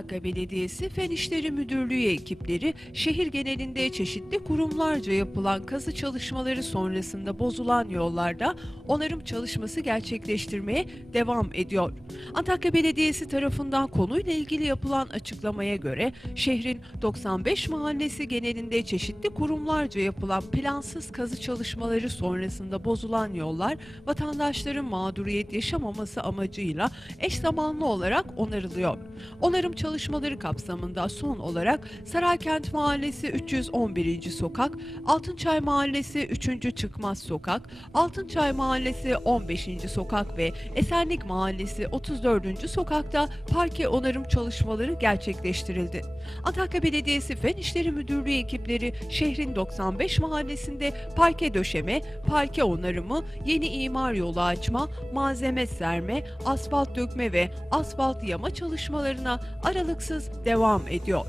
Antakya Belediyesi Fen İşleri Müdürlüğü ekipleri şehir genelinde çeşitli kurumlarca yapılan kazı çalışmaları sonrasında bozulan yollarda onarım çalışması gerçekleştirmeye devam ediyor. Antakya Belediyesi tarafından konuyla ilgili yapılan açıklamaya göre şehrin 95 mahallesi genelinde çeşitli kurumlarca yapılan plansız kazı çalışmaları sonrasında bozulan yollar vatandaşların mağduriyet yaşamaması amacıyla eş zamanlı olarak onarılıyor. Onarım çalışmaları kapsamında son olarak Saraykent Mahallesi 311. Sokak, Altınçay Mahallesi 3. Çıkmaz Sokak, Altınçay Mahallesi 15. Sokak ve Esenlik Mahallesi 34. Sokakta parke onarım çalışmaları gerçekleştirildi. Antakya Belediyesi Fen İşleri Müdürlüğü ekipleri şehrin 95 mahallesinde parke döşeme, parke onarımı, yeni imar yolu açma, malzeme serme, asfalt dökme ve asfalt yama çalışmalarına aralıksız devam ediyor.